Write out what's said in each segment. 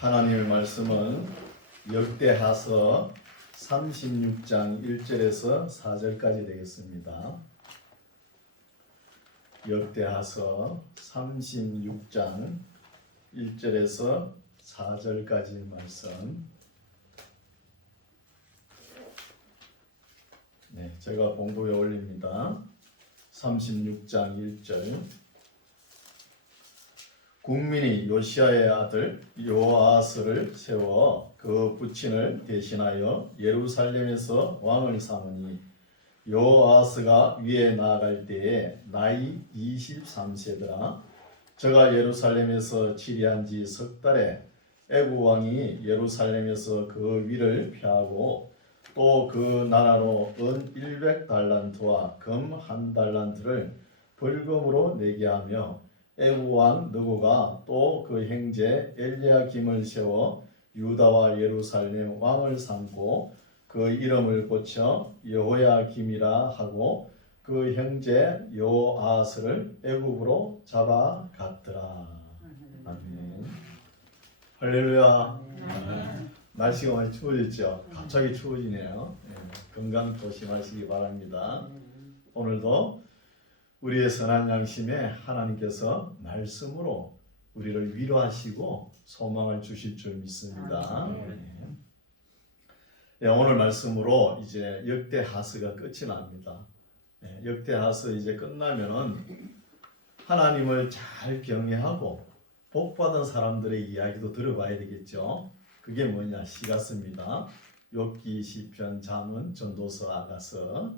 하나님의 말씀은 역대하서 36장 1절에서 4절까지 되겠습니다. 역대하서 36장 1절에서 4절까지 말씀. 제가 봉독에 올립니다. 36장 1절. 국민이 요시야의 아들 요아스를 세워 그 부친을 대신하여 예루살렘에서 왕을 삼으니 요아스가 위에 나아갈 때에 나이 23세더라. 저가 예루살렘에서 치리한 지 석 달에 애굽 왕이 예루살렘에서 그 위를 폐하고 또 그 나라로 은 100달란트와 금 1달란트를 벌금으로 내게 하며 애굽 왕 느고가 또 그 형제 엘리야김을 세워 유다와 예루살렘 왕을 삼고 그 이름을 고쳐 여호야김이라 하고 그 형제 요아스를 애굽으로 잡아갔더라. 아멘. 할렐루야. 날씨가 많이 추워졌죠. 갑자기 추워지네요. 건강 조심하시기 바랍니다. 오늘도 우리의 선한 양심에 하나님께서 말씀으로 우리를 위로하시고 소망을 주실 줄 믿습니다. 오늘 말씀으로 이제 역대하서가 끝이 납니다. 역대하서 이제 끝나면은 하나님을 잘 경외하고 복받은 사람들의 이야기도 들어봐야 되겠죠. 그게 뭐냐? 시 같습니다. 욥기, 시편, 잠언, 전도서, 아가서.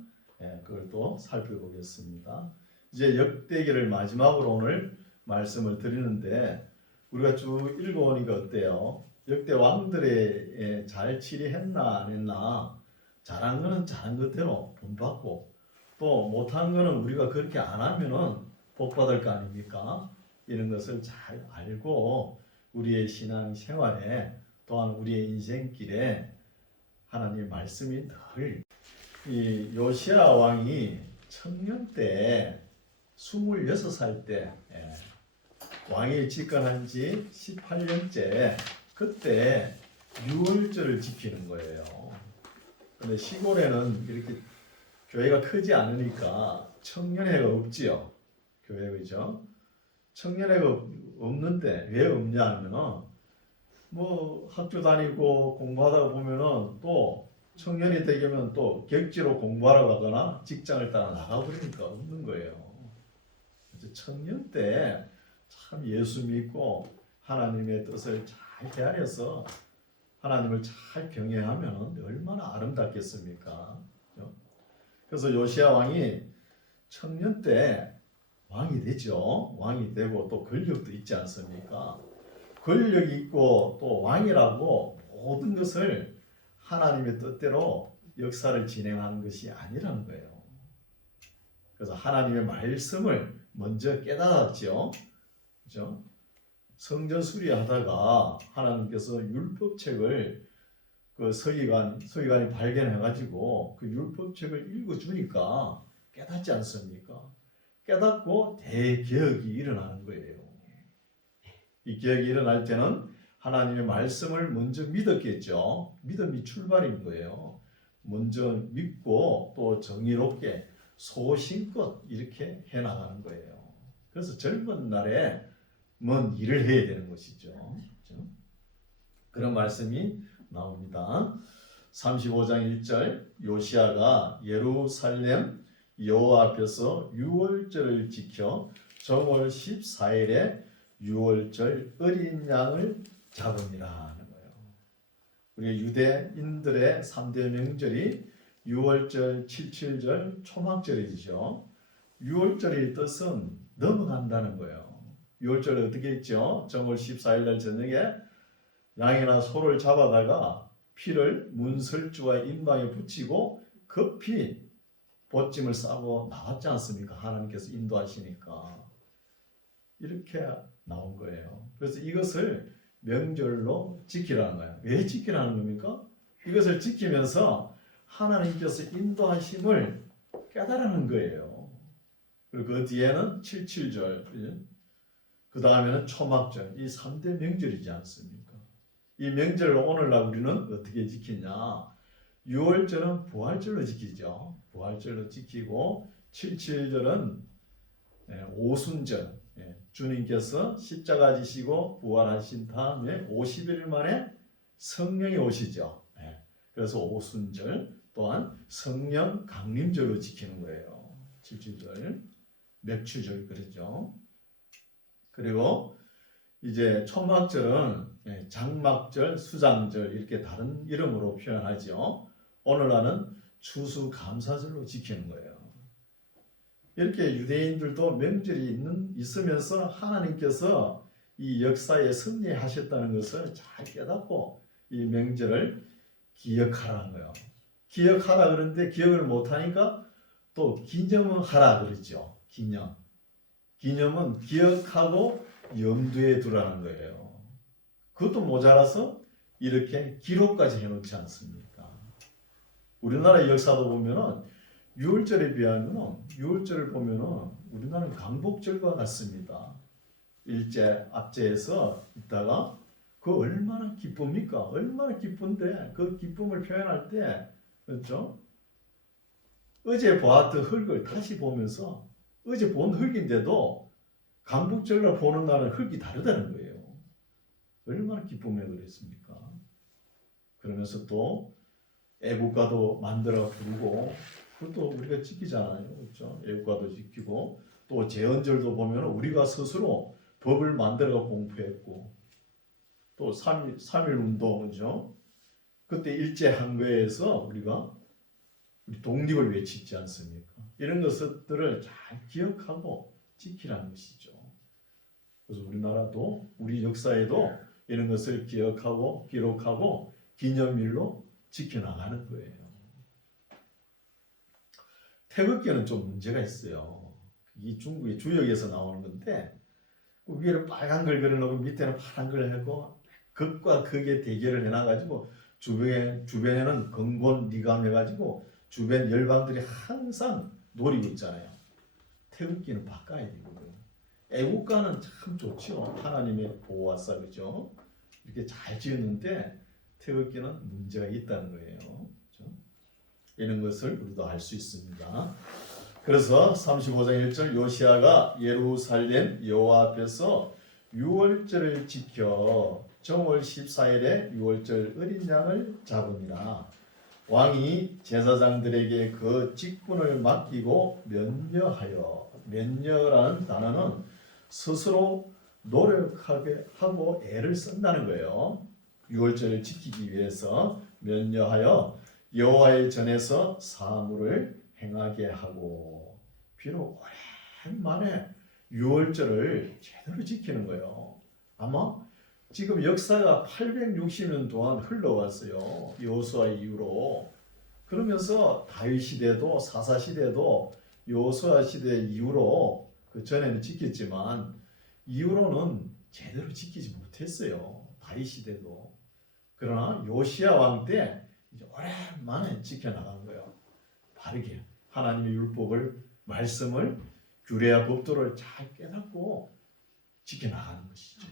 그걸 또 살펴보겠습니다. 이제 역대기를 마지막으로 오늘 말씀을 드리는데 우리가 쭉 읽어보니까 어때요? 역대 왕들의 잘 치리했나 안 했나? 잘한 거는 잘한 것대로 본받고 또 못한 거는 우리가 그렇게 안 하면은 복 받을 거 아닙니까? 이런 것을 잘 알고 우리의 신앙 생활에 또한 우리의 인생길에 하나님의 말씀이 늘 이 요시야 왕이 청년 때 26살 때 왕이 집권한 지 18년째 그때 유월절을 지키는 거예요. 근데 시골에는 이렇게 교회가 크지 않으니까 청년회가 없지요. 교회 그죠? 청년회가 없는데 왜 없냐 하면은 뭐 학교 다니고 공부하다 보면은 또 청년이 되면 또 객지로 공부하러 가거나 직장을 따라 나가버리니까 없는 거예요. 청년 때 참 예수 믿고 하나님의 뜻을 잘 헤아려서 하나님을 잘 경외하면 얼마나 아름답겠습니까? 그래서 요시야 왕이 청년 때 왕이 되죠. 왕이 되고 또 권력도 있지 않습니까? 권력이 있고 또 왕이라고 모든 것을 하나님의 뜻대로 역사를 진행하는 것이 아니라는 거예요. 그래서 하나님의 말씀을 먼저 깨달았죠. 그죠? 성전 수리하다가 하나님께서 율법책을 그 서기관이 발견해가지고 그 율법책을 읽어주니까 깨닫지 않습니까? 깨닫고 대개혁이 일어나는 거예요. 이 개혁이 일어날 때는 하나님의 말씀을 먼저 믿었겠죠. 믿음이 출발인 거예요. 먼저 믿고 또 정의롭게 소신껏 이렇게 해나가는 거예요. 그래서 젊은 날에 뭔 일을 해야 되는 것이죠. 그렇죠? 그런 말씀이 나옵니다. 35장 1절 요시야가 예루살렘 여호와 앞에서 유월절을 지켜 정월 14일에 유월절 어린 양을 잡음이라 하는 거예요. 우리 유대인들의 3대 명절이 유월절, 칠칠절, 초막절이죠. 유월절의 뜻은 넘어간다는 거예요. 유월절 어떻게 했죠? 정월 14일 날 저녁에 양이나 소를 잡아다가 피를 문설주와 인방에 붙이고 급히 보찜을 싸고 나왔지 않습니까? 하나님께서 인도하시니까. 이렇게 나온 거예요. 그래서 이것을 명절로 지키라는 거예요. 왜 지키라는 겁니까? 이것을 지키면서 하나님께서 인도하심을 깨달는 거예요. 그리고 그 뒤에는 칠칠절, 그 다음에는 초막절, 이 3대 명절이지 않습니까? 이 명절을 오늘날 우리는 어떻게 지키냐? 6월절은 부활절로 지키죠. 부활절로 지키고 77절은 오순절, 주님께서 십자가 지시고 부활하신 다음에 50일 만에 성령이 오시죠. 그래서 오순절 또한 성령 강림절로 지키는 거예요. 77절, 맥추절 그러죠. 그리고 이제 초막절은 장막절, 수장절 이렇게 다른 이름으로 표현하죠. 오늘날은 추수감사절로 지키는 거예요. 이렇게 유대인들도 명절이 있으면서 하나님께서 이 역사에 섭리하셨다는 것을 잘 깨닫고 이 명절을 기억하라는 거예요. 기억하라 그러는데 기억을 못하니까 또 기념하라 그러죠. 기념은 기억하고 염두에 두라는 거예요. 그것도 모자라서 이렇게 기록까지 해놓지 않습니까? 우리나라 역사도 보면은 6월절에 비하면 6월절을 보면은 우리나라는 강복절과 같습니다. 일제 압제에서 있다가 그 얼마나 기쁩니까? 얼마나 기쁜데 그 기쁨을 표현할 때 그렇죠? 어제 보았던 흙을 다시 보면서 어제 본 흙인데도 강복절날 보는 날은 흙이 다르다는 거예요. 얼마나 기쁨에 그랬습니까? 그러면서 또 애국가도 만들어 부르고 그것도 우리가 지키잖아요. 그렇죠? 애국가도 지키고 또 제헌절도 보면 우리가 스스로 법을 만들어 공부했고 또 3.1 운동이죠. 그때 일제항거에서 우리가 우리 독립을 외치지 않습니까? 이런 것들을 잘 기억하고 지키라는 것이죠. 그래서 우리나라도 우리 역사에도 이런 것을 기억하고 기록하고 기념일로 지켜나가는 거예요. 태극기는 좀 문제가 있어요. 이 중국의 주역에서 나오는 건데 위에는 빨간 걸 그려놓고 밑에는 파란 걸 하고 극과 극의 대결을 해놔가지고 주변에는 건곤 리감해가지고 주변 열방들이 항상 노리고 있잖아요. 태극기는 바꿔야 되거든요. 애국가는 참 좋죠. 하나님의 보호하사 그죠? 이렇게 잘 지었는데 태극기는 문제가 있다는 거예요. 그렇죠? 이런 것을 우리도 알 수 있습니다. 그래서 35장 1절 요시야가 예루살렘 여호와 앞에서 6월절을 지켜 정월 14일에 6월절 어린 양을 잡으니라. 왕이 제사장들에게 그 직분을 맡기고 면녀라는 단어는 스스로 노력하게 하고 애를 쓴다는 거예요. 6월절을 지키기 위해서 면녀하여 여호와의 전에서 사물을 행하게 하고 비록 오랜만에 6월절을 제대로 지키는 거예요. 아마 지금 역사가 860년 동안 흘러왔어요. 여호수아 이후로. 그러면서 다윗 시대도 사사 시대도 여호수아 시대 이후로 그 전에는 지켰지만 이후로는 제대로 지키지 못했어요. 다윗 시대도. 그러나 요시야 왕 때 이제 오랜만에 지켜나간 거예요. 바르게 하나님의 율법을 말씀을 규례와 법도를 잘 깨닫고 지켜나가는 것이죠.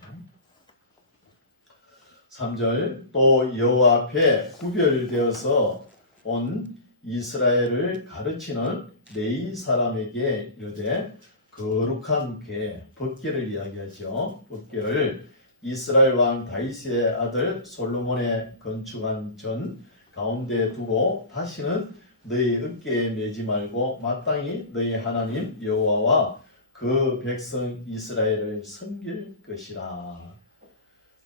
3절 또 여호와 앞에 구별되어서 온 이스라엘을 가르치는 레위 사람에게 이르되 거룩한 궤 법궤를 이야기하죠. 법궤를 이스라엘 왕 다윗의 아들 솔로몬의 건축한 전 가운데 두고 다시는 너희 어깨에 매지 말고 마땅히 너희 하나님 여호와와 그 백성 이스라엘을 섬길 것이라.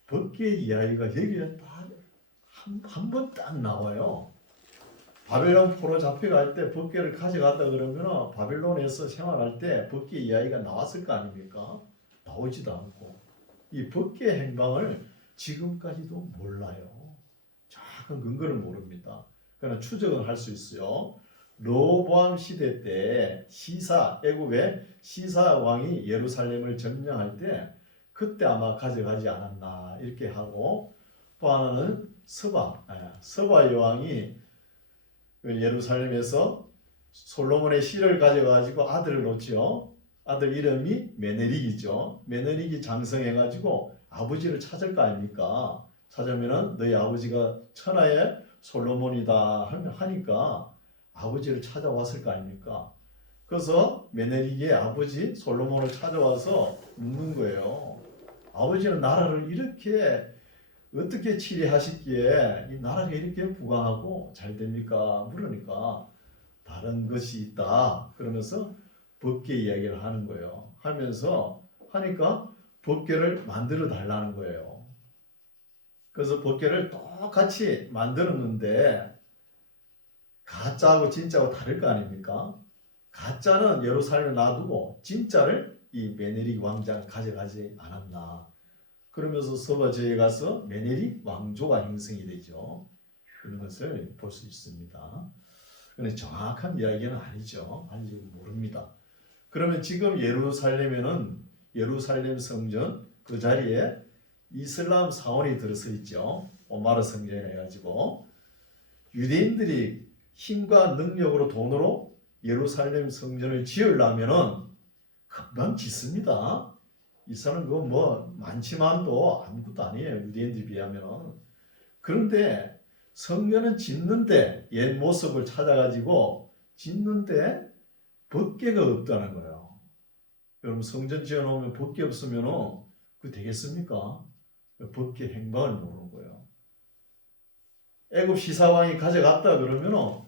법궤 이야기가 여기에 한 번 딱 나와요. 바벨론 포로 잡혀갈 때 법궤를 가져갔다 그러면 바벨론에서 생활할 때 법궤 이야기가 나왔을 거 아닙니까? 나오지도 않고 이 법궤 행방을 지금까지도 몰라요. 정확한 근거를 모릅니다. 그러나 추적은 할 수 있어요. 로보암 시대 때 애굽의 시사 왕이 예루살렘을 점령할 때 그때 아마 가져가지 않았나 이렇게 하고 또 하나는 서바 여왕이 예루살렘에서 솔로몬의 실을 가져가지고 아들을 놓죠. 아들 이름이 메네릭이죠. 메네릭이 장성해가지고 아버지를 찾을 거 아닙니까? 찾으면은 너희 아버지가 천하의 솔로몬이다 하니까 아버지를 찾아왔을 거 아닙니까? 그래서 메네릭의 아버지 솔로몬을 찾아와서 묻는 거예요. 아버지는 나라를 이렇게 어떻게 치리하셨기에 이 나라가 이렇게 부강하고 잘 됩니까? 물으니까 다른 것이 있다. 그러면서 법궤 이야기를 하는 거예요. 하면서 하니까 법궤를 만들어 달라는 거예요. 그래서 법궤를 똑같이 만들었는데 가짜하고 진짜하고 다를 거 아닙니까? 가짜는 예루살렘에 놔두고 진짜를 이 메네릭 왕자가 가져가지 않았나. 그러면서 서바제에 가서 메네릭 왕조가 형성이 되죠. 그런 것을 볼 수 있습니다. 그런데 정확한 이야기는 아니죠. 아닌지 모릅니다. 그러면 지금 예루살렘에는 예루살렘 성전 그 자리에 이슬람 사원이 들어서 있죠. 오마르 성전에 해가지고 유대인들이 힘과 능력으로 돈으로 예루살렘 성전을 지으려면은 금방 짓습니다. 이 사람 그거 뭐 많지만도 아무것도 아니에요. 유대인들에 비하면은. 그런데 성전은 짓는데 옛 모습을 찾아가지고 짓는데 법궤가 없다는 거예요. 여러분 성전 지어놓으면 법궤 없으면은 그 되겠습니까? 법궤 행방을 모르는 거예요. 애굽 시사왕이 가져갔다 그러면은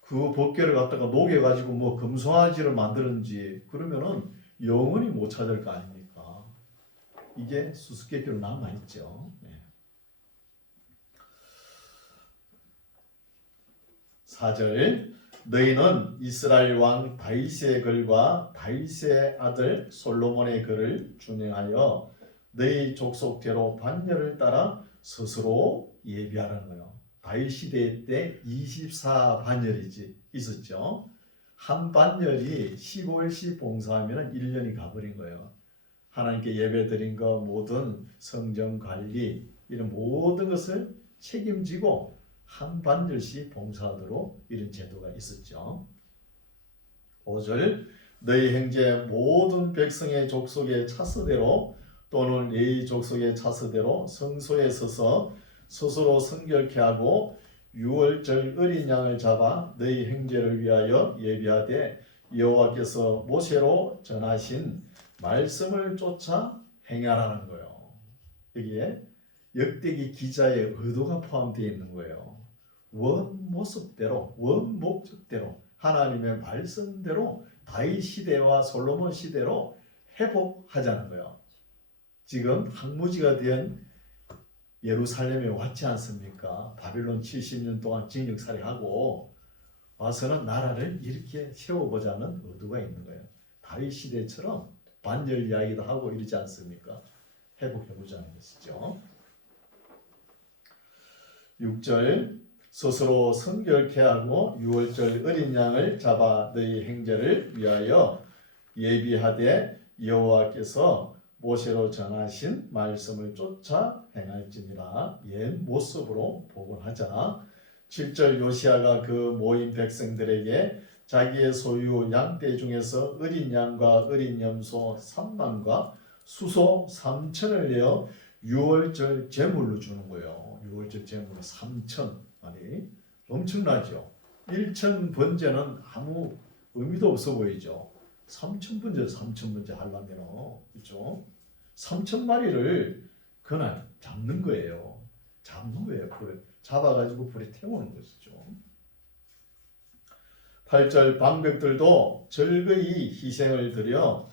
그 법궤를 갖다가 녹여가지고 뭐 금송아지를 만드는지 그러면은 영원히 못 찾을 거 아닙니까? 이게 수수께끼로 남아있죠. 네. 4절 너희는 이스라엘 왕 다윗의 글과 다윗의 아들 솔로몬의 글을 준행하여 너희 족속대로 반열을 따라 스스로 예비하라는 거예요. 다윗 시대 때 24반열이 있었죠. 한 반열이 15일씩 봉사하면 1년이 가버린 거예요. 하나님께 예배드린 것 모든 성전 관리 이런 모든 것을 책임지고 한 반절씩 봉사하도록 이런 제도가 있었죠. 5절 너희 형제 모든 백성의 족속의 차수대로 또는 레위 족속의 차수대로 성소에 서서 스스로 성결케 하고 유월절 어린 양을 잡아 너희 형제를 위하여 예비하되 여호와께서 모세로 전하신 말씀을 쫓아 행하라는 거예요. 여기에 역대기 기자의 의도가 포함되어 있는 거예요. 원 모습대로, 원 목적대로, 하나님의 말씀대로 다윗 시대와 솔로몬 시대로 회복하자는 거예요. 지금 항무지가 된 예루살렘에 왔지 않습니까? 바빌론 70년 동안 징역살이하고 와서는 나라를 이렇게 세워보자는 의도가 있는 거예요. 다윗 시대처럼 반열 이야기도 하고 이러지 않습니까? 회복해보자는 것이죠. 6절 스스로 성결케 하고 유월절 어린 양을 잡아 너희 형제를 위하여 예비하되 여호와께서 모세로 전하신 말씀을 쫓아 행할지니라. 옛 모습으로 복원하자. 7절 요시아가 그 모인 백성들에게 자기의 소유 양떼 중에서 어린 양과 어린 염소 3만과 수소 3천을 내어 유월절 제물로 주는 거예요. 유월절 제물로 3천마리. 엄청나죠. 1천 번제는 아무 의미도 없어 보이죠. 3,000번제 하려면 그렇죠? 3,000마리를 그날 잡는 거예요. 불에 잡아가지고 불에 태우는 것이죠. 8절 방백들도 절거이 희생을 드려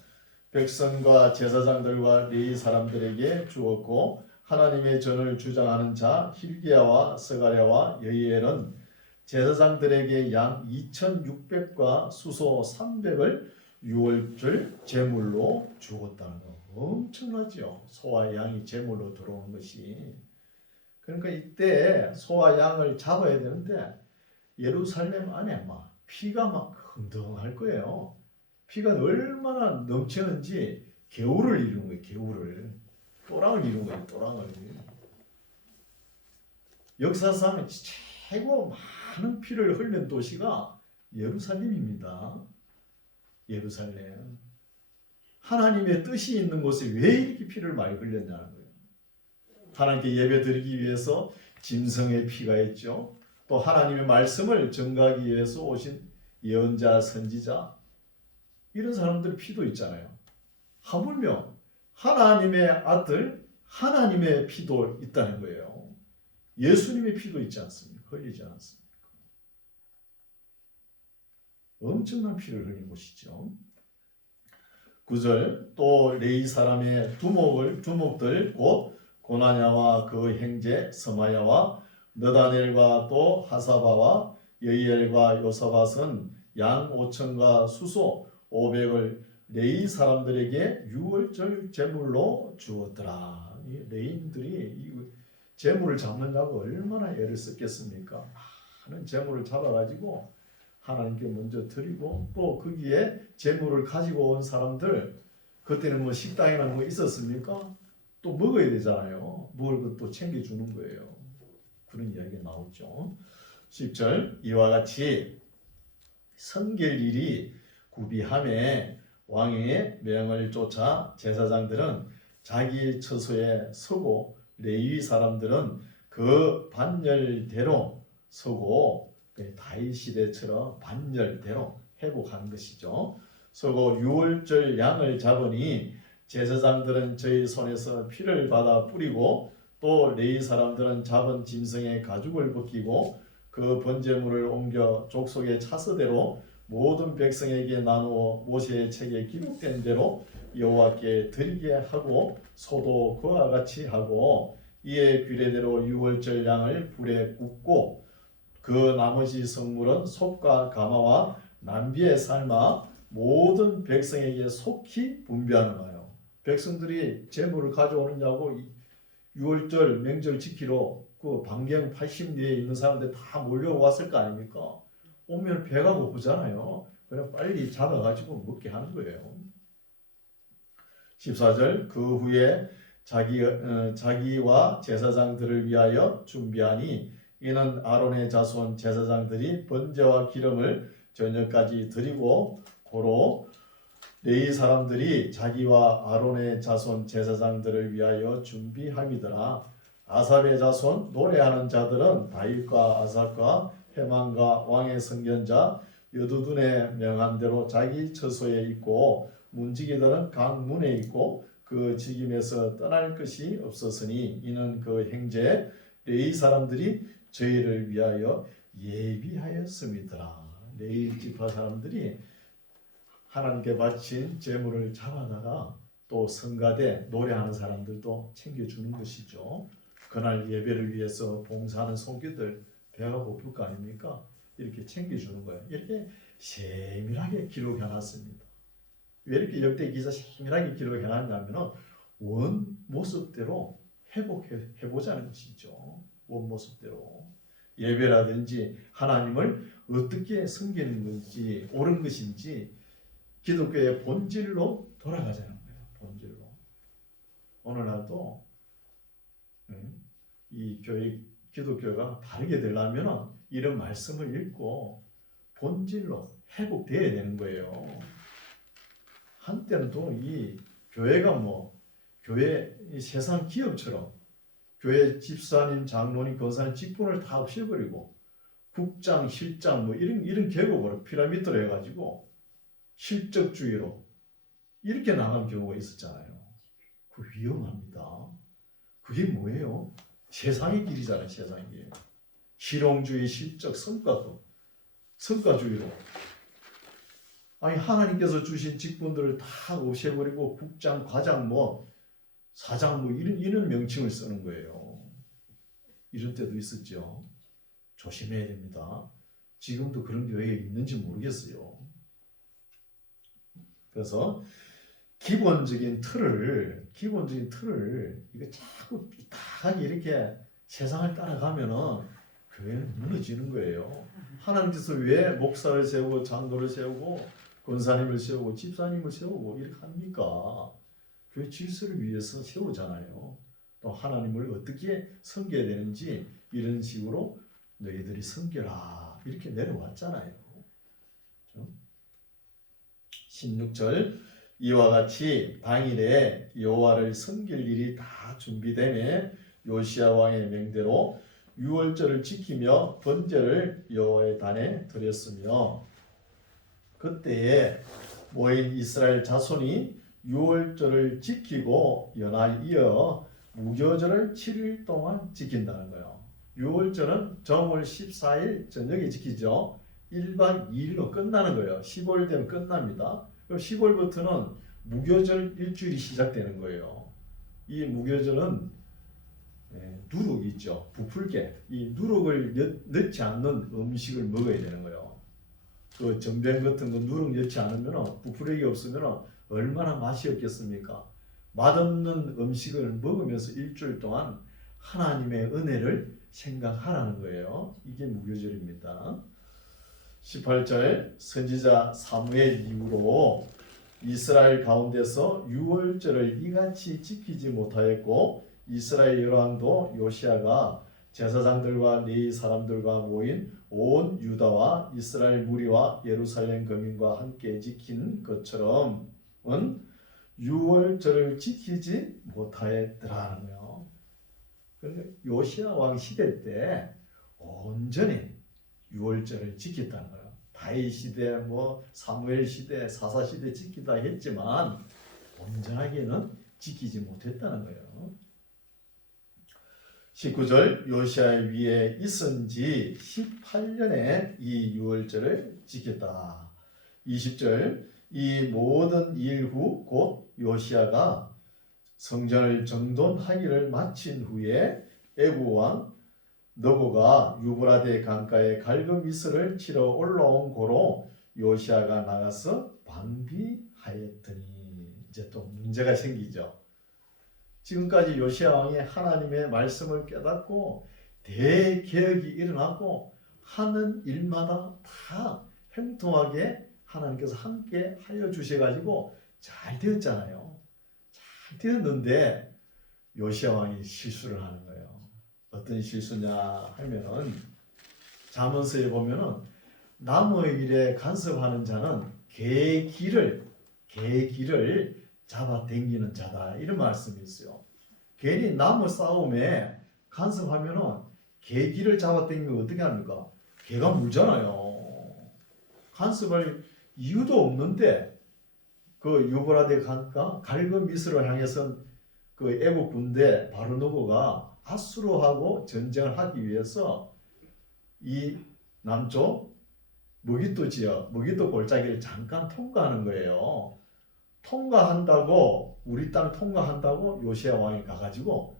백성과 제사장들과 레위 사람들에게 주었고 하나님의 전을 주장하는 자 hil기야와 스가랴와 여이엘은 제사장들에게 양 2,600과 수소 300을 유월절 제물로 주었다는 거. 엄청나죠. 소와 양이 제물로 들어오는 것이. 그러니까 이때 소와 양을 잡아야 되는데 예루살렘 안에 막 피가 막 흥덩할 거예요. 피가 얼마나 넘치는지 개울을 이루는 거예요. 개울을. 또랑을 이루는 거예요. 또랑을. 역사상 최고 많은 피를 흘린 도시가 예루살렘입니다. 예루살렘. 하나님의 뜻이 있는 곳에 왜 이렇게 피를 많이 흘렸냐는 거예요. 하나님께 예배 드리기 위해서 짐승의 피가 있죠. 또 하나님의 말씀을 전가하기 위해서 오신 예언자, 선지자, 이런 사람들의 피도 있잖아요. 하물며 하나님의 아들, 하나님의 피도 있다는 거예요. 예수님의 피도 있지 않습니까? 흘리지 않았습니까? 엄청난 피를 흘린 곳이죠. 9절, 또 레위 사람의 두목들 곧 고나냐와 그 형제 서마야와 느다넬과 또 하사바와 여이엘과 요사밧은 양 5천과 수소 500을 레위 사람들에게 유월절 제물로 주었더라. 이 레위인들이 이 제물을 잡는다고 얼마나 애를 썼겠습니까? 많은 제물을 잡아가지고 하나님께 먼저 드리고, 또 거기에 제물을 가지고 온 사람들, 그때는 뭐 식당이나 뭐 있었습니까? 또 먹어야 되잖아요. 먹을 것도 챙겨주는 거예요. 그런 이야기가 나오죠. 10절, 이와 같이 성결일이 구비함에 왕의 명을 쫓아 제사장들은 자기 처소에 서고 레위 사람들은 그 반열대로 서고, 다윗 시대처럼 반열대로 회복하는 것이죠. 서고 유월절 양을 잡으니 제사장들은 저희 손에서 피를 받아 뿌리고, 또 레위 사람들은 잡은 짐승의 가죽을 벗기고 그 번제물을 옮겨 족속의 차서대로 모든 백성에게 나누어 모세의 책에 기록된 대로 여호와께 드리게 하고, 소도 그와 같이 하고, 이에 규례대로 유월절 양을 불에 굽고 그 나머지 성물은 솥과 가마와 남비에 삶아 모든 백성에게 속히 분배하는 거예요. 백성들이 제물을 가져오느냐고 유월절 명절 지키러 그 반경 80리에 있는 사람들 다 몰려왔을 거 아닙니까? 오면 배가 고프잖아요. 그냥 빨리 잡아가지고 먹게 하는 거예요. 14절, 그 후에 자기와 제사장들을 위하여 준비하니 이는 아론의 자손 제사장들이 번제와 기름을 저녁까지 드리고, 고로 레위 사람들이 자기와 아론의 자손 제사장들을 위하여 준비함이더라. 아삽의 자손 노래하는 자들은 다윗과 아삽과 헤만과 왕의 선견자 여두둔의 명한 대로 자기 처소에 있고, 문지기들은 각 문에 있고 그 직임에서 떠날 것이 없었으니 이는 그 형제 레위 사람들이 저희를 위하여 예비하였음이더라. 레위 지파 사람들이 하나님께 바친 제물을 잡아다가 또 성가대 노래하는 사람들도 챙겨주는 것이죠. 그날 예배를 위해서 봉사하는 손길들 배가 고플 거 아닙니까? 이렇게 챙겨주는 거예요. 이렇게 세밀하게 기록해놨습니다. 왜 이렇게 역대기사 세밀하게 기록해놨냐면 원 모습대로 회복해보자는 것이죠. 원 모습대로 예배라든지 하나님을 어떻게 섬기는 건지, 옳은 것인지 기독교의 본질로 돌아가자는 거예요. 본질로. 오늘날도 이 기독교가 바르게 되려면 이런 말씀을 읽고 본질로 회복돼야 되는 거예요. 한때는 또 이 교회가 교회 세상 기업처럼 교회 집사님, 장로님, 권사님 직분을 다 없애버리고 국장, 실장 이런 계급으로 피라미드로 해가지고 실적주의로 이렇게 나간 경우가 있었잖아요. 그 위험합니다. 그게 뭐예요? 세상의 길이잖아요. 세상의 길. 실용주의, 실적, 성과주의로. 아니 하나님께서 주신 직분들을 다 없애버리고 국장, 과장, 사장 이런 명칭을 쓰는 거예요. 이런 때도 있었죠. 조심해야 됩니다. 지금도 그런 교회가 있는지 모르겠어요. 그래서 기본적인 틀을 이거 자꾸 삐딱하게 이렇게 세상을 따라가면은 교회는 무너지는 거예요. 하나님께서 왜 목사를 세우고 장로를 세우고 권사님을 세우고 집사님을 세우고 이렇게 합니까? 교회 질서를 위해서 세우잖아요. 또 하나님을 어떻게 섬겨야 되는지 이런 식으로 너희들이 섬겨라 이렇게 내려왔잖아요. 16절, 이와 같이 당일에 여호와를 섬길 일이 다 준비되매 요시야 왕의 명대로 유월절을 지키며 번제를 여호와의 단에 드렸으며 그때에 모인 이스라엘 자손이 유월절을 지키고 연할 이어 무교절을 7일 동안 지킨다는 거예요. 유월절은 정월 14일 저녁에 지키죠. 1박 2일로 끝나는 거예요. 15일 되면 끝납니다. 그럼 15일부터는 무교절 일주일이 시작되는 거예요. 이 무교절은 누룩 있죠. 부풀게 이 누룩을 넣지 않는 음식을 먹어야 되는 거예요. 그 전병 같은 거 누룩 넣지 않으면 부풀기 없으면 얼마나 맛이 없겠습니까? 맛없는 음식을 먹으면서 일주일 동안 하나님의 은혜를 생각하라는 거예요. 이게 무교절입니다. 18절 선지자 사무엘 이후로 이스라엘 가운데서 유월절을 이같이 지키지 못하였고 이스라엘 여러왕도 요시야가 제사장들과 레위 사람들과 모인 온 유다와 이스라엘 무리와 예루살렘 거민과 함께 지킨 것처럼은 유월절을 지키지 못하였더라는 거예요. 요시야 왕 시대 때 온전히 유월절을 지켰다는 거예요. 다윗 시대, 사무엘 시대, 사사 시대 지키다 했지만 온전하게는 지키지 못했다는 거예요. 19절 요시야 위에 있은 지 18년에 이 유월절을 지켰다. 20절 이 모든 일 후 곧 요시야가 성전을 정돈하기를 마친 후에 애굽 왕 너고가 유브라데 강가에 갈급 이슬을 치러 올라온 고로 요시야가 나가서 방비하였더니 이제 또 문제가 생기죠. 지금까지 요시야 왕이 하나님의 말씀을 깨닫고 대개혁이 일어나고 하는 일마다 다 형통하게 하나님께서 함께 하여 주셔가지고 잘 되었잖아요. 잘 되었는데 요시야 왕이 실수를 하는 거예요. 어떤 실수냐 하면은 잠언서에 보면은 남의 일에 간섭하는 자는 계기를 잡아당기는 자다 이런 말씀이 있어요. 괜히 남의 싸움에 간섭하면은 계기를 잡아당기면 어떻게 합니까? 개가 물잖아요. 간섭할 이유도 없는데 그 유브라데 강가 갈급 미스를 향해서 그 애국 군대 바르노고가 아수르하고 전쟁을 하기 위해서 이 남쪽 머깃도 지역, 머깃도 골짜기를 잠깐 통과하는 거예요. 통과한다고 우리 땅 통과한다고 요시야 왕이 가가지고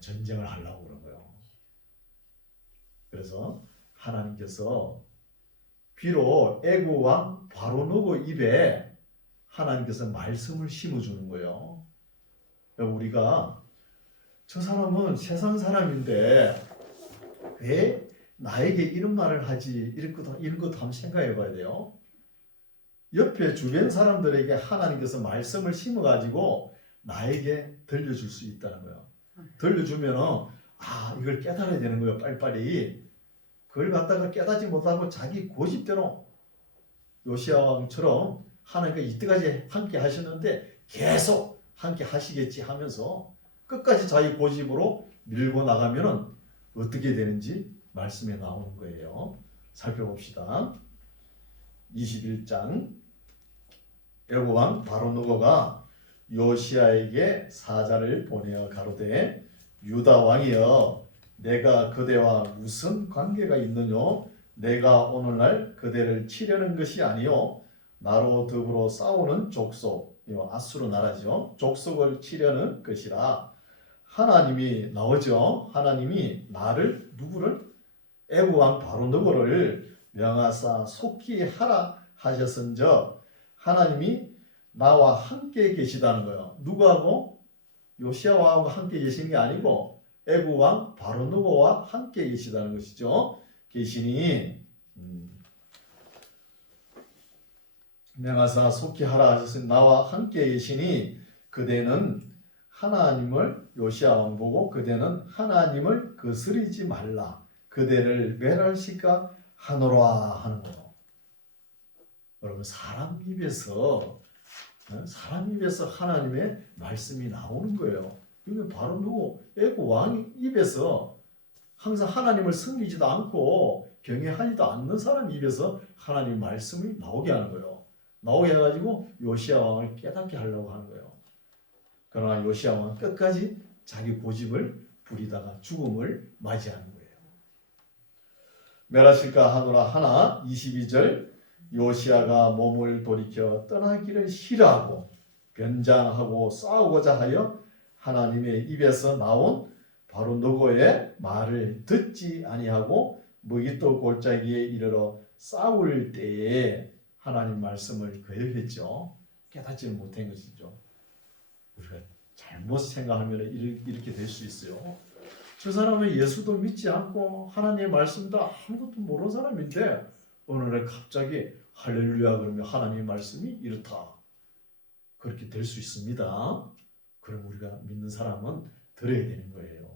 전쟁을 하려고 그런 거예요. 그래서 하나님께서 비록 애국 왕 바로노고 입에 하나님께서 말씀을 심어주는 거예요. 우리가 저 사람은 세상 사람인데 왜 나에게 이런 말을 하지? 이런 것도 한번 생각해 봐야 돼요. 옆에 주변 사람들에게 하나님께서 말씀을 심어가지고 나에게 들려줄 수 있다는 거예요. 들려주면은 이걸 깨달아야 되는 거예요. 빨리빨리. 그걸 갖다가 깨닫지 못하고 자기 고집대로 요시야 왕처럼 하나님께서 이때까지 함께 하셨는데 계속 함께 하시겠지 하면서 끝까지 자기 고집으로 밀고 나가면은 어떻게 되는지 말씀에 나오는 거예요. 살펴봅시다. 21장 애굽 왕 바로노고가 요시야에게 사자를 보내어 가로되 유다 왕이여 내가 그대와 무슨 관계가 있느뇨? 내가 오늘날 그대를 치려는 것이 아니요 나로 더불어 싸우는 족속 아수르 나라죠. 족속을 치려는 것이라. 하나님이 나오죠. 하나님이 나를 누구를 애굽 왕 바로노고를 명하사 속히 하라 하셨은즉 하나님이 나와 함께 계시다는 거예요. 누구하고? 요시야 왕하고 함께 계시는 게 아니고 애굽 왕 바로노고와 함께 계시다는 것이죠. 계시니 명하사 속히 하라 하셨으니 나와 함께 계시니 그대는 하나님을 요시야 왕 보고 그대는 하나님을 거스르지 말라 그대를 멸할시까 하노라 하는 거예요. 여러분 사람 입에서 하나님의 말씀이 나오는 거예요. 그러면 바로 누구 애국 왕 입에서 항상 하나님을 섬기지도 않고 경외하지도 않는 사람 입에서 하나님 말씀이 나오게 하는 거예요. 나오게 해가지고 요시야 왕을 깨닫게 하려고 하는 거예요. 그러나 요시야 왕은 끝까지 자기 고집을 부리다가 죽음을 맞이하는 거예요. 멸하실까 하노라 하나 22절 요시야가 몸을 돌이켜 떠나기를 싫어하고 변장하고 싸우고자 하여 하나님의 입에서 나온 바로 너고의 말을 듣지 아니하고 무깃돌 골짜기에 이르러 싸울 때에 하나님 말씀을 거역했죠. 깨닫지는 못한 것이죠. 우리가 잘못 생각하면 이렇게 될 수 있어요. 저 사람은 예수도 믿지 않고 하나님의 말씀도 아무것도 모르는 사람인데 어느 날 갑자기 할렐루야 그러면 하나님의 말씀이 이렇다. 그렇게 될 수 있습니다. 그럼 우리가 믿는 사람은 들어야 되는 거예요.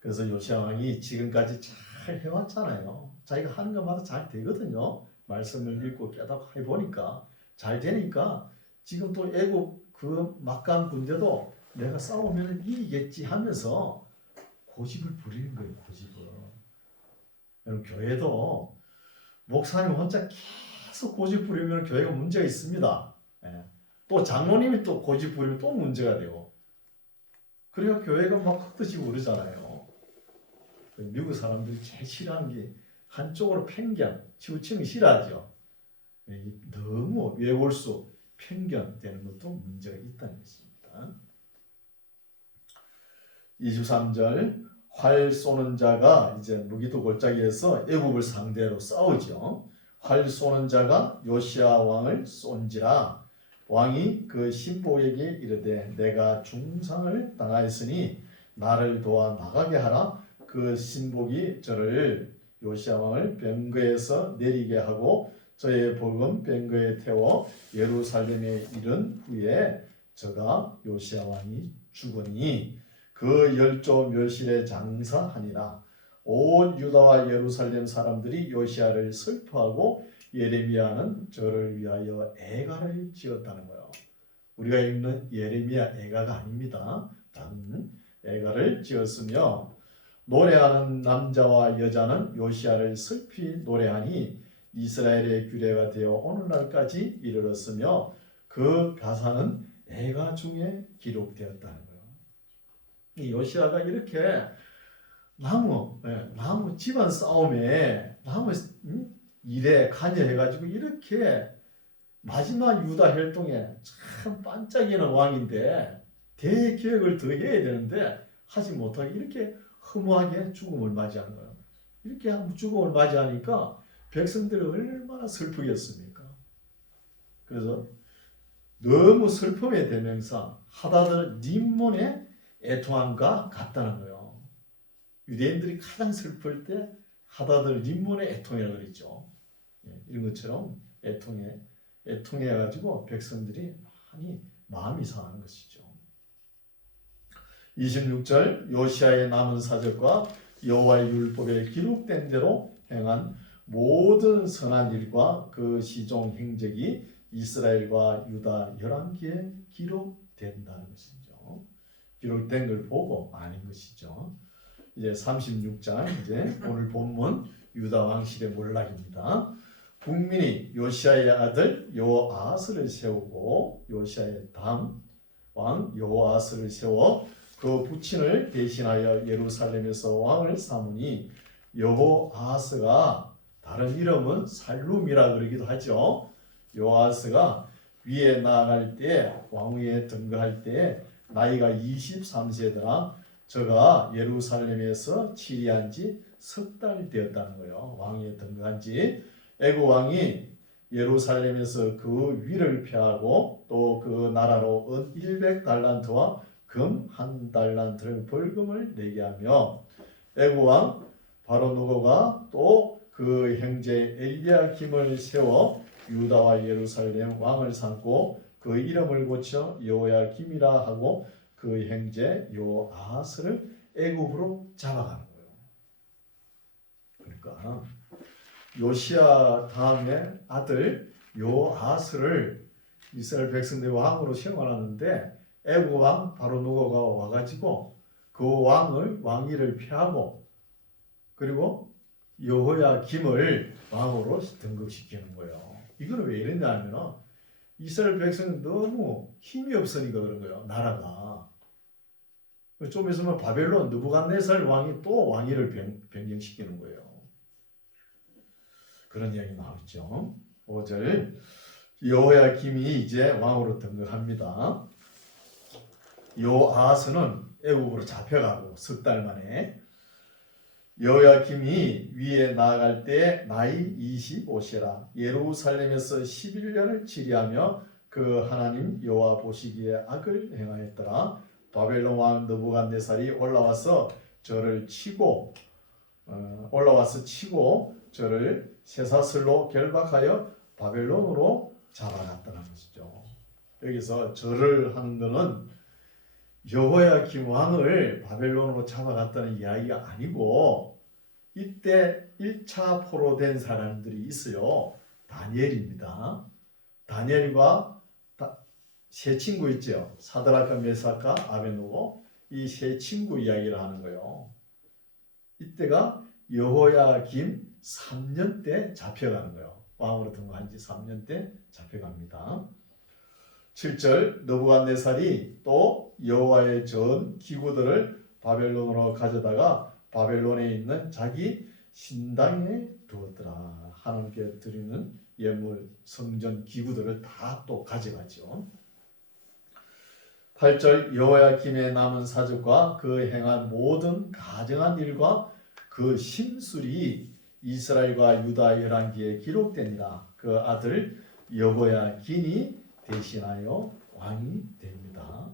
그래서 요시야 왕이 지금까지 잘 해왔잖아요. 자기가 하는 것마다 잘 되거든요. 말씀을 읽고 깨닫고 해보니까 잘 되니까 지금 또 애국 그 막강 군대도 내가 싸우면 이기겠지 하면서 고집을 부리는 거예요. 고집을. 여러분 교회도 목사님 혼자 계속 고집 부리면 교회가 문제가 있습니다. 예. 또 장로님이 또 고집 부리면 또 문제가 되고 그래야 교회가 막 헛듯이 오르잖아요. 미국 사람들이 제일 싫어하는 게 한쪽으로 편견, 치우치는 거 싫어하죠. 너무 외골수, 편견되는 것도 문제가 있다는 것입니다. 23절 활 쏘는 자가 이제 무기도 골짜기에서 애굽을 상대로 싸우죠. 활 쏘는 자가 요시야 왕을 쏜지라 왕이 그 신복에게 이르되 내가 중상을 당하였으니 나를 도와 나가게 하라. 그 신복이 저를 요시야 왕을 병거에서 내리게 하고 저의 복은 병거에 태워 예루살렘에 이른 후에 저가 요시야 왕이 죽으니 그 열조 멸실에 장사하니라. 온 유다와 예루살렘 사람들이 요시야를 슬퍼하고 예레미야는 저를 위하여 애가를 지었다는 거예요. 우리가 읽는 예레미야 애가가 아닙니다. 다른 애가를 지었으며 노래하는 남자와 여자는 요시야를 슬피 노래하니 이스라엘의 규례가 되어 오늘날까지 이르렀으며 그 가사는 애가 중에 기록되었다는 거예요. 이 요시야가 이렇게 나무 집안 싸움에 나무 일에 관여해가지고 이렇게 마지막 유다 혈통에 참 반짝이는 왕인데 대계획을 더 해야 되는데 하지 못하게 이렇게 허무하게 죽음을 맞이하는 거예요. 이렇게 죽음을 맞이하니까 백성들이 얼마나 슬프겠습니까? 그래서 너무 슬픔의 대명사 하다들 림몬의 애통함과 같다는 거예요. 유대인들이 가장 슬플 때 하다들 림몬의 애통이라고 그랬죠. 이런 것처럼 애통해가지고 백성들이 많이 마음이 상하는 것이죠. 26절 요시야의 남은 사적과 여호와의 율법에 기록된 대로 행한 모든 선한 일과 그 시종 행적이 이스라엘과 유다 11기에 기록된다는 것이죠. 기록된 걸 보고 아는 것이죠. 이제 36장 이제 오늘 본문 유다 왕실의 몰락입니다. 국민이 요시야의 아들 여호아스를 세우고 요시야의 다음 왕 여호아스를 세워 그 부친을 대신하여 예루살렘에서 왕을 삼으니 여호아스가 다른 이름은 살룸이라 그러기도 하죠. 여호아스가 위에 나아갈 때 왕위에 등극할 때 나이가 23세더라. 저가 예루살렘에서 치리한 지 석 달 되었다는 거예요. 왕위에 등극한 지. 애굽 왕이 예루살렘에서 그 위를 펴하고 또 그 나라로 은 100달란트와 금 1달란트를 벌금을 내게 하며 애굽 왕 바로누고가 또 그 형제 엘리야김을 세워 유다와 예루살렘 왕을 삼고 그 이름을 고쳐 여호야김이라 하고 그 형제 요아스를 애굽으로 잡아가는 거예요. 그러니까 요시야 다음에 아들 요아스를 이스라엘 백성들이 왕으로 세워놨는데 애굽 왕 바로누고가 와가지고 그 왕위를 폐하고 그리고 여호야김을 왕으로 등극시키는 거예요. 이거는 왜 이랬냐면 이스라엘 백성은 너무 힘이 없으니까 그런 거예요. 나라가. 좀 있으면 바벨론 느부갓네살 왕이 또 왕위를 변경시키는 거예요. 그런 이야기 나오죠. 5절 여호야김이 이제 왕으로 등극합니다. 요아하스는 애굽으로 잡혀가고 석 달 만에 여호야김이 위에 나아갈 때 나이 25세라 예루살렘에서 11년을 치리하며 그 하나님 여호와 보시기에 악을 행하였더라. 바벨론 왕 느부갓네살이 올라와서 치고 저를 쇠사슬로 결박하여 바벨론으로 잡아갔다는 것이죠. 여기서 절을 하는 것은 여호야김 왕을 바벨론으로 잡아갔다는 이야기가 아니고 이때 1차 포로된 사람들이 있어요. 다니엘입니다. 다니엘과 세 친구 있죠. 사드락과 메삭과 아베노고 이 세 친구 이야기를 하는 거예요. 이때가 여호야김 3년 때 잡혀가는 거예요. 왕으로 등극한 지 3년 때 잡혀갑니다. 7절 느부갓네살이 또 여호와의 전 기구들을 바벨론으로 가져다가 바벨론에 있는 자기 신당에 두었더라. 하나님께 드리는 예물 성전 기구들을 다 또 가져가죠. 8절 여호야김의 남은 사적과 그 행한 모든 가증한 일과 그 심술이 이스라엘과 유다 열왕기에 기록되니라. 그 아들 여호야긴이 대신하여 왕이 됩니다.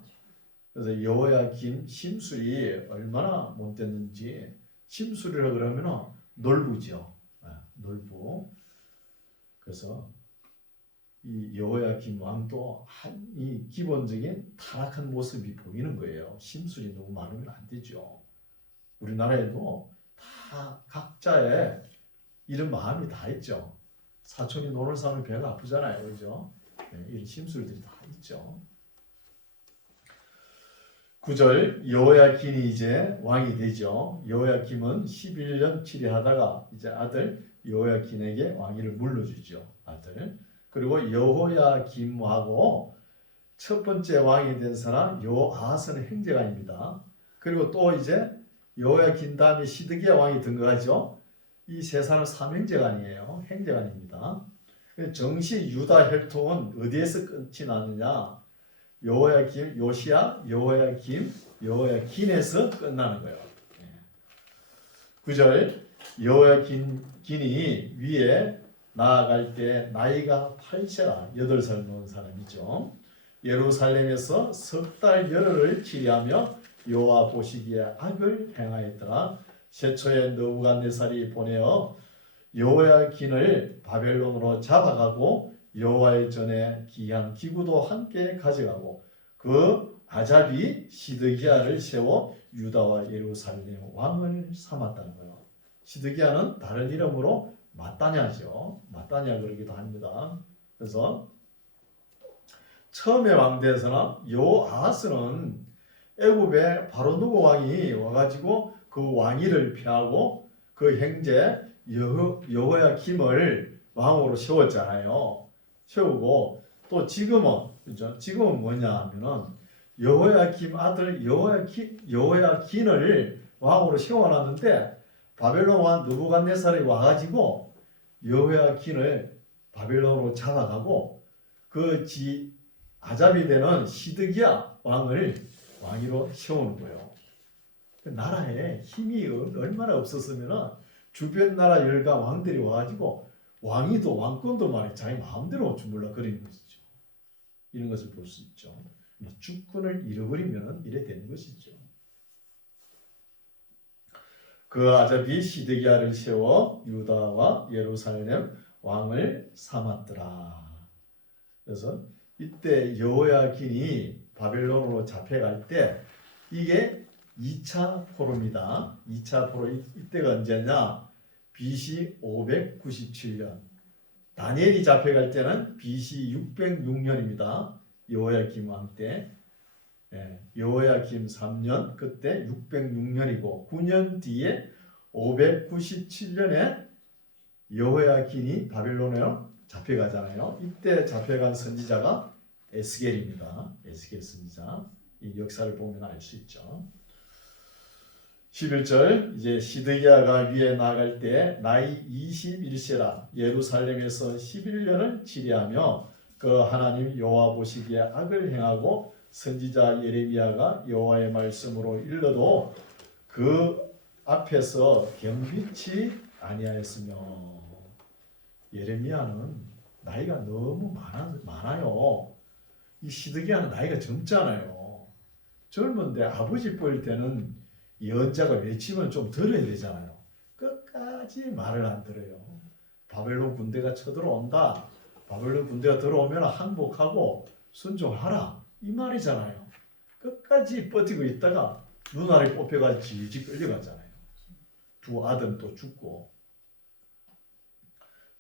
그래서 여호야김 심술이 얼마나 못됐는지 심술이라 그러면 놀부죠. 놀부. 그래서 이 여호야김 왕도 이 기본적인 타락한 모습이 보이는 거예요. 심술이 너무 많으면 안 되죠. 우리나라에도 다 각자의 이런 마음이 다 있죠. 사촌이 논을 사면 배가 아프잖아요. 그죠? 이런 심술들이 다 있죠. 9절 여호야김이 이제 왕이 되죠. 여호야김은 11년 치리하다가 이제 아들 여호야김에게 왕위를 물려주죠. 아들. 그리고 여호야김하고 첫 번째 왕이 된 사람 요아하스는 행제관입니다. 그리고 또 이제 여호야김 다음에 시드기야 왕이 등극하죠. 이 세 사람 삼행제관이에요. 행제관입니다. 정시 유다 혈통은 어디에서 끝이 나느냐? 여호야김, 요시야, 여호야김, 여호야긴에서 끝나는 거예요. 9절 여호야긴이 위에 나아갈 때 나이가 8세라 8살 먹은 사람이죠. 예루살렘에서 석 달 열흘을 치리하며 여호와 보시기에 악을 행하였더라. 최초의 느부갓네살이 보내어 여호야긴을 바벨론으로 잡아가고 여호와의 전에 귀한 기구도 함께 가져가고 그 아잡이 시드기야를 세워 유다와 예루살렘 왕을 삼았다는 거예요. 시드기야는 다른 이름으로 마따냐죠. 마따냐 그러기도 합니다. 그래서 처음에 왕대에서는 요아하스는 애굽의 바로누고 왕이 와가지고 그 왕위를 폐하고 그 형제 여호야김을 왕으로 세웠잖아요. 세우고 또 지금은 그죠? 지금은 뭐냐 하면은 여호야김 아들 여호야긴을 왕으로 세워놨는데 바벨론 왕 느부갓네살이 와가지고 여호야긴을 바벨론으로 잡아가고 그 아잡이 되는 시드기야 왕을 왕위로 세우는 거예요. 나라에 힘이 얼마나 없었으면 주변 나라 열가 왕들이 와가지고 왕위도 왕권도 말이 자기 마음대로 주물럭거리는 것이죠. 이런 것을 볼 수 있죠. 주권을 잃어버리면 이래 되는 것이죠. 그 아잡이 시드기야를 세워 유다와 예루살렘 왕을 삼았더라. 그래서 이때 여호야긴이 바벨론으로 잡혀갈 때 이게 2차 포로입니다. 2차 포로 이때가 언제냐? BC 597년 다니엘이 잡혀갈 때는 BC 606년입니다. 여호야김 왕 때. 여호야김 3년 그때 606년이고 9년 뒤에 597년에 여호야김이 바벨론에 잡혀가잖아요. 이때 잡혀간 선지자가 에스겔입니다. 에스겔 선지자. 이 역사를 보면 알 수 있죠. 11절 이제 시드기야가 위에 나아갈 때 나이 21세라 예루살렘에서 11년을 치리하며 그 하나님 여호와 보시기에 악을 행하고 선지자 예레미야가 여호와의 말씀으로 일러도 그 앞에서 경비치 아니하였으며 예레미야는 나이가 너무 많아요. 이 시드기야는 나이가 젊잖아요. 젊은데 아버지 뻘 때는 예언자가 외치면 좀 들어야 되잖아요. 끝까지 말을 안 들어요. 바벨론 군대가 쳐들어온다. 바벨론 군대가 들어오면 항복하고 순종하라. 이 말이잖아요. 끝까지 버티고 있다가 눈알이 뽑혀가지고 질질 끌려가잖아요. 두 아들도 죽고.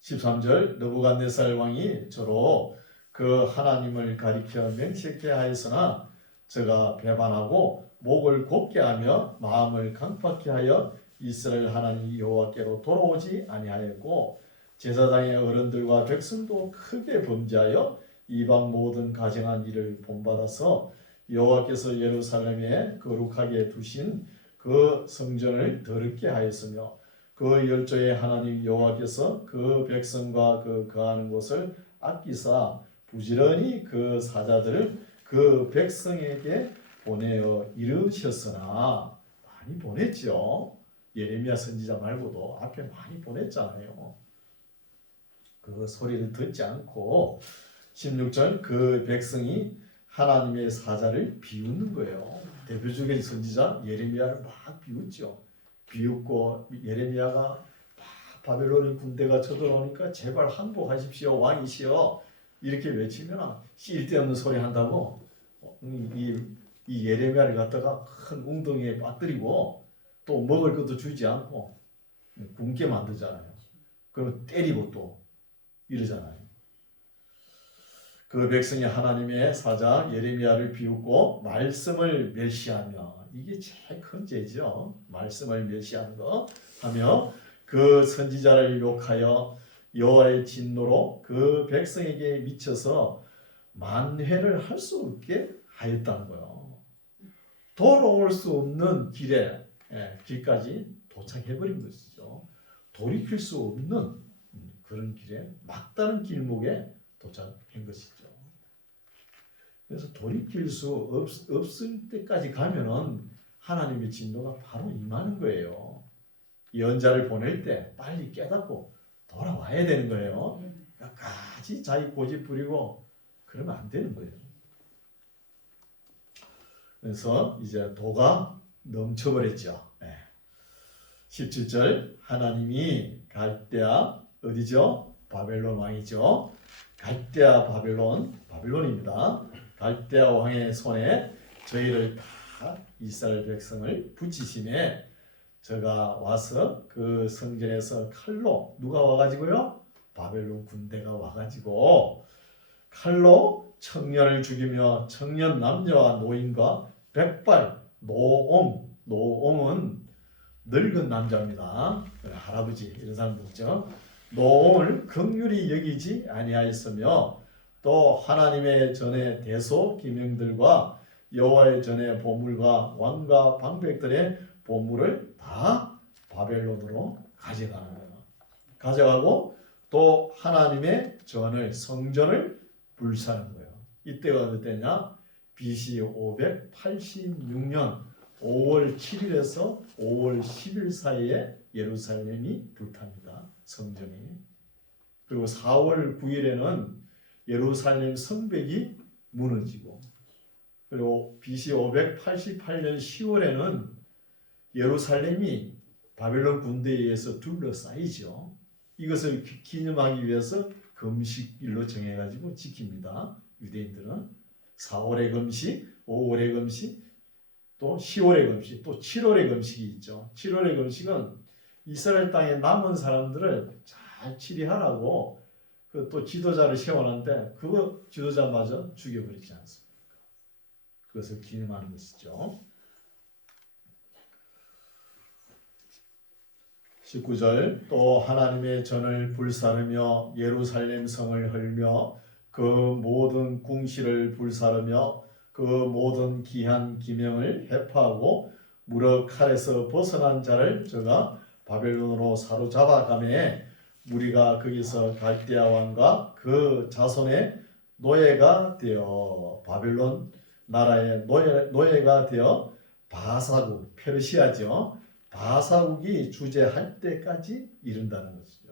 13절 느부갓네살 왕이 저로 그 하나님을 가리켜 명색케 하였으나 저가 배반하고 목을 곧게 하며 마음을 강팍케 하여 이스라엘 하나님 여호와께로 돌아오지 아니하였고 제사장의 어른들과 백성도 크게 범죄하여 이방 모든 가증한 일을 본받아서 여호와께서 예루살렘에 거룩하게 두신 그 성전을 더럽게 하였으며 그 열조의 하나님 여호와께서 그 백성과 그 거하는 곳을 아끼사 부지런히 그 사자들을 그 백성에게 보내어 이르셨으나 많이 보냈죠. 예레미야 선지자 말고도 앞에 많이 보냈잖아요. 그 소리를 듣지 않고 16절 그 백성이 하나님의 사자를 비웃는 거예요. 대표적인 선지자 예레미야를 막 비웃죠. 비웃고 예레미야가 막 바벨론의 군대가 쳐들어오니까 제발 항복하십시오 왕이시여 이렇게 외치면 쓸데없는 소리 한다고 이 예레미야를 갖다가 큰 웅덩이에 빠뜨리고 또 먹을 것도 주지 않고 굶게 만들잖아요. 그리고 때리고 또 이러잖아요. 그 백성이 하나님의 사자 예레미야를 비웃고 말씀을 멸시하며 이게 제일 큰 죄죠. 말씀을 멸시하는 거 하며 그 선지자를 욕하여 여호와의 진노로 그 백성에게 미쳐서 만회를 할 수 없게 하였다는 거예요. 돌아올 수 없는 길까지 도착해버린 것이죠. 돌이킬 수 없는 그런 길에 막다른 길목에 도착한 것이죠. 그래서 돌이킬 수 없을 때까지 가면은 하나님의 진노가 바로 임하는 거예요. 예언자를 보낼 때 빨리 깨닫고 돌아와야 되는 거예요. 끝까지 자기 고집 부리고 그러면 안 되는 거예요. 그래서 이제 도가 넘쳐버렸죠. 17절 하나님이 갈대아 어디죠? 바벨론 왕이죠. 갈대아 바벨론입니다. 갈대아 왕의 손에 저희를 다 이스라엘 백성을 붙이심에 저가 와서 그 성전에서 칼로 누가 와가지고요? 바벨론 군대가 와가지고 칼로 청년을 죽이며 청년 남녀와 노인과 백발 노옹은 늙은 남자입니다. 할아버지 이런 사람들이죠. 노옹을 긍휼히 여기지 아니하였으며 또 하나님의 전에 대소 기명들과 여호와의 전에 보물과 왕과 방백들의 보물을 다 바벨론으로 가져가는 거예요. 가져가고 또 하나님의 전을 성전을 불사는 거예요. 이때가 어느 때냐? BC 586년 5월 7일에서 5월 10일 사이에 예루살렘이 불탑니다. 성전이. 그리고 4월 9일에는 예루살렘 성벽이 무너지고 그리고 BC 588년 10월에는 예루살렘이 바벨론 군대에 의해서 둘러싸이죠. 이것을 기념하기 위해서 금식일로 정해가지고 지킵니다. 유대인들은 4월의 금식, 5월의 금식, 또 10월의 금식, 또 7월의 금식이 있죠. 7월의 금식은 이스라엘 땅에 남은 사람들을 잘 치리하라고 그 또 지도자를 세워놨는데 그 지도자마저 죽여버리지 않습니까? 그것을 기념하는 것이죠. 19절 또 하나님의 전을 불사르며 예루살렘 성을 헐며 그 모든 궁시를 불사르며 그 모든 기한 기명을 해파하고 무릇 칼에서 벗어난 자를 저가 바벨론으로 사로잡아가매 무리가 거기서 갈대아 왕과 그 자손의 노예가 되어 바벨론 나라의 노예가 되어 바사국 페르시아죠. 바사국이 주재할 때까지 이른다는 것이죠.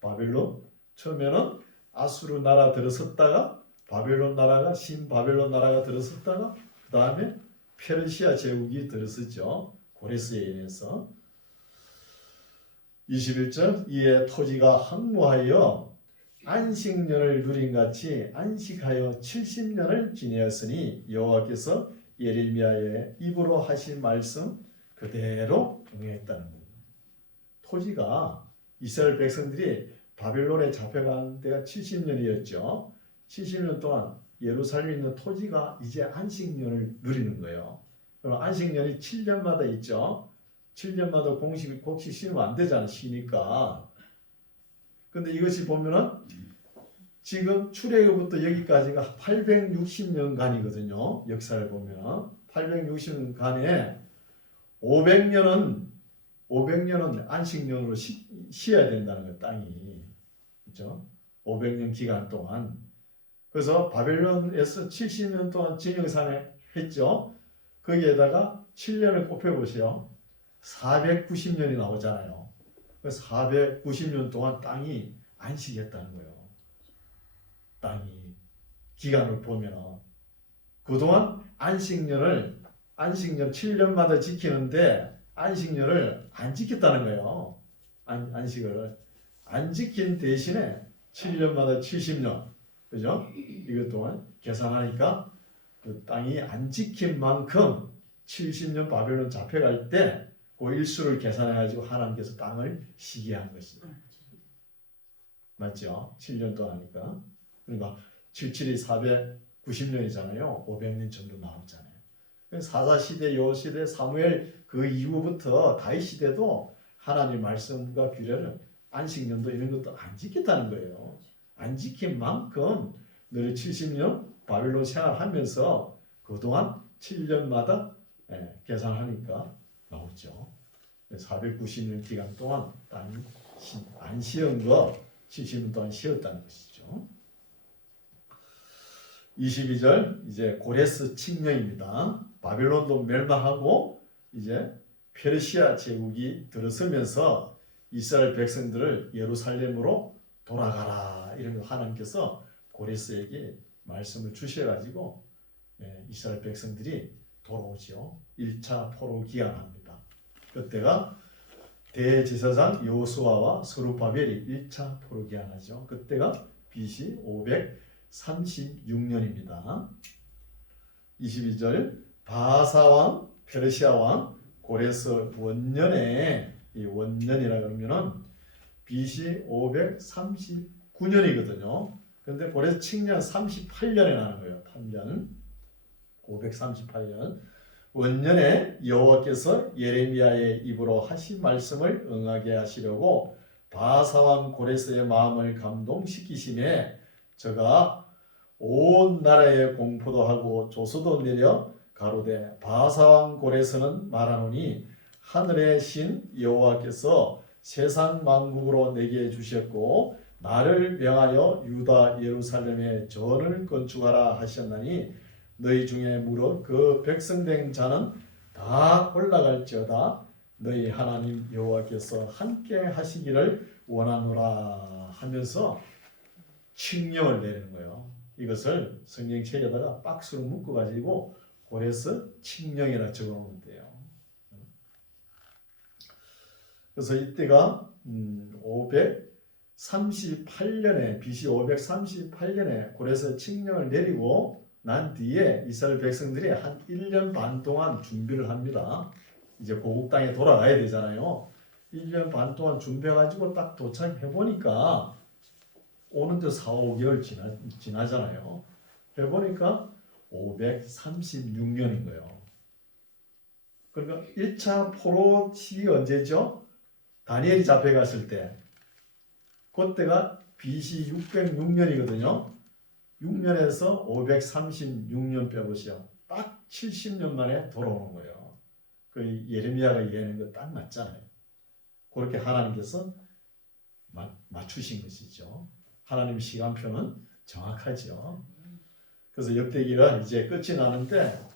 바벨론 처음에는 아수르 나라 들어섰다가 바벨론 나라가 신바벨론 나라가 들어섰다가 그 다음에 페르시아 제국이 들어섰죠. 고레스에 인해서. 21절 이에 토지가 황무하여 안식년을 누린 같이 안식하여 70년을 지내었으니 여호와께서 예레미야의 입으로 하신 말씀 그대로 응했다는 거예요. 토지가 이스라엘 백성들이 바벨론에 잡혀간 때가 70년이었죠. 70년 동안 예루살렘에 있는 토지가 이제 안식년을 누리는 거예요. 그럼 안식년이 7년마다 있죠. 7년마다 곡식 심으면 안 되잖아. 쉬니까. 근데 이것이 보면은 지금 출애굽부터 여기까지가 860년간이거든요. 역사를 보면 860년간에 500년은 안식년으로 쉬어야 된다는 거예요. 땅이. 그렇죠? 500년 기간 동안. 그래서 바벨론에서 70년 동안 징역산에 했죠. 거기에다가 7년을 곱해보세요. 490년이 나오잖아요. 490년 동안 땅이 안식했다는 거예요. 땅이 기간을 보면 그동안 안식년 7년마다 지키는데 안식년을 안 지켰다는 거예요. 안식을 안 지킨 대신에 7년마다 70년, 그죠? 이것 동안 계산하니까 그 땅이 안 지킨 만큼 70년 바벨론 잡혀갈 때 그 일수를 계산해가지고 하나님께서 땅을 쉬게 한 것입니다. 맞죠? 7년 동안 하니까. 그러니까 77이 490년이잖아요. 500년 정도 나왔잖아요. 사사시대, 여호시대, 사무엘 그 이후부터 다윗 시대도 하나님 말씀과 규례를 안식년도 이런 것도 안 지켰다는 거예요. 안 지킨 만큼 늘 70년 바벨론 생활하면서 그동안 7년마다 계산하니까 나오죠. 490년 기간 동안 안 쉬은 거 70년 동안 쉬었다는 것이죠. 22절 이제 고레스 칙령입니다. 바벨론도 멸망하고 이제 페르시아 제국이 들어서면서 이스라엘 백성들을 예루살렘으로 돌아가라 이런 거 하나님께서 고레스에게 말씀을 주셔가지고 이스라엘 백성들이 돌아오죠. 1차 포로 기한합니다. 그때가 대제사장 여호수아와 스룹바벨이 1차 포로 기한하죠. 그때가 BC 536년입니다. 22절 바사왕 페르시아왕 고레스 원년에 이 원년이라 그러면은 BC 539년이거든요. 근데 고레스 칙년 38년에 나는 거예요. 8년 538년 원년에 여호와께서 예레미야의 입으로 하신 말씀을 응하게 하시려고 바사왕 고레스의 마음을 감동시키심에 저가 온 나라에 공포도 하고 조서도 내려 가로되 바사왕 고레스는 말하노니 하늘의 신 여호와께서 세상 만국으로 내게 주셨고 나를 명하여 유다 예루살렘에 전을 건축하라 하셨나니 너희 중에 무릇 그 백성된 자는 다 올라갈지어다 너희 하나님 여호와께서 함께 하시기를 원하노라 하면서 칙령을 내리는 거예요. 이것을 성경책에다가 박스로 묶어가지고 고레스 칙령이라 적어놓으면 돼요. 그래서 이때가 538년에 BC 538년에 고레스 칙령을 내리고 난 뒤에 이스라엘 백성들이 한 1년 반 동안 준비를 합니다. 이제 고국 땅에 돌아가야 되잖아요. 1년 반 동안 준비해가지고 딱 도착해 보니까 오는데 4, 5개월 지나잖아요. 해보니까 536년인 거예요. 그러니까 1차 포로 시기 언제죠? 다니엘이 잡혀갔을 때. 그때가 BC 606년이거든요. 6년에서 536년 빼보시오. 딱 70년 만에 돌아오는 거예요. 그 예레미야가 얘기하는 거 딱 맞잖아요. 그렇게 하나님께서 맞추신 것이죠. 하나님의 시간표는 정확하죠. 그래서 역대기가 이제 끝이 나는데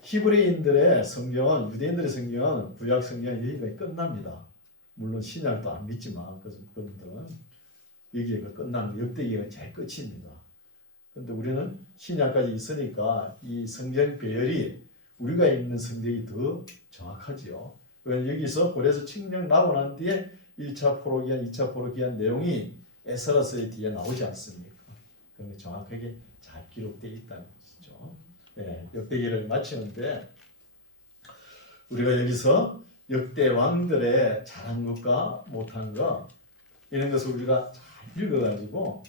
히브리인들의 성경은, 유대인들의 성경은, 구약 성경은 여기가 끝납니다. 물론 신약도 안 믿지만 그분들은 여기가 끝나는 역대기가 제일 끝입니다. 그런데 우리는 신약까지 있으니까 이 성경 배열이 우리가 읽는 성경이 더 정확하지요. 왜냐면 여기서 그래서 칙령 나고 난 뒤에 1차 포로기한, 2차 포로기한 내용이 에스라서의 뒤에 나오지 않습니까? 그런 게 정확하게 잘 기록되어 있다는 것이죠. 네, 역대기를 마치는데 우리가 여기서 역대 왕들의 잘한 것과 못한 것 이런 것을 우리가 잘 읽어가지고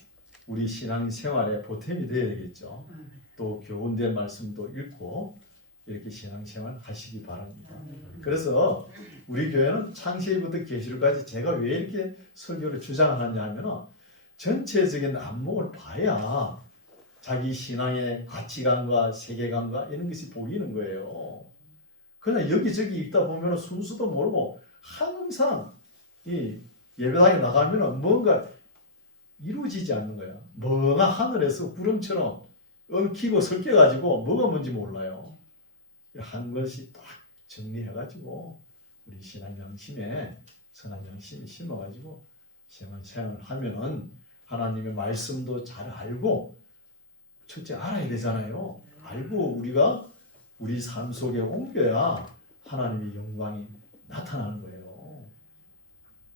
우리 신앙 생활에 보탬이 되어야 되겠죠. 또 교훈된 말씀도 읽고 이렇게 신앙 생활 하시기 바랍니다. 그래서 우리 교회는 창세기부터 계시록까지 제가 왜 이렇게 설교를 주장하느냐 하면 전체적인 안목을 봐야 자기 신앙의 가치관과 세계관과 이런 것이 보이는 거예요. 그냥 여기저기 읽다 보면 순수도 모르고 항상 이 예배당에 나가면 뭔가 이루어지지 않는 거예요. 멍한 하늘에서 구름처럼 엉키고 섞여가지고 뭐가 뭔지 몰라요. 한 것이 딱 정리해가지고 우리 신앙 양심에 선한 양심이 심어가지고 생활을 하면은 하나님의 말씀도 잘 알고 첫째 알아야 되잖아요. 알고 우리가 우리 삶 속에 옮겨야 하나님의 영광이 나타나는 거예요.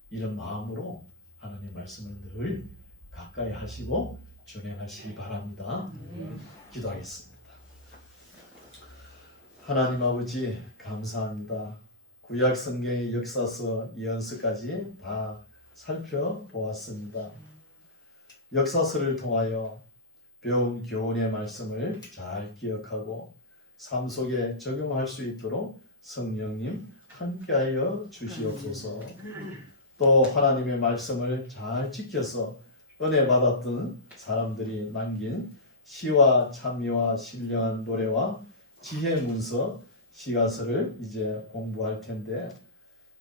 이런 마음으로 하나님의 말씀을 늘 가까이 하시고 준행하시기 바랍니다. 기도하겠습니다. 하나님 아버지 감사합니다. 구약 성경의 역사서 예언서까지 다 살펴보았습니다. 역사서를 통하여 배운 교훈의 말씀을 잘 기억하고 삶 속에 적용할 수 있도록 성령님 함께하여 주시옵소서. 또 하나님의 말씀을 잘 지켜서 은혜 받았던 사람들이 남긴 시와 찬미와 신령한 노래와 지혜 문서 시가서를 이제 공부할 텐데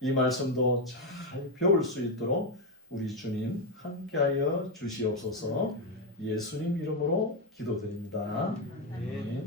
이 말씀도 잘 배울 수 있도록 우리 주님 함께하여 주시옵소서. 예수님 이름으로 기도드립니다. 아멘.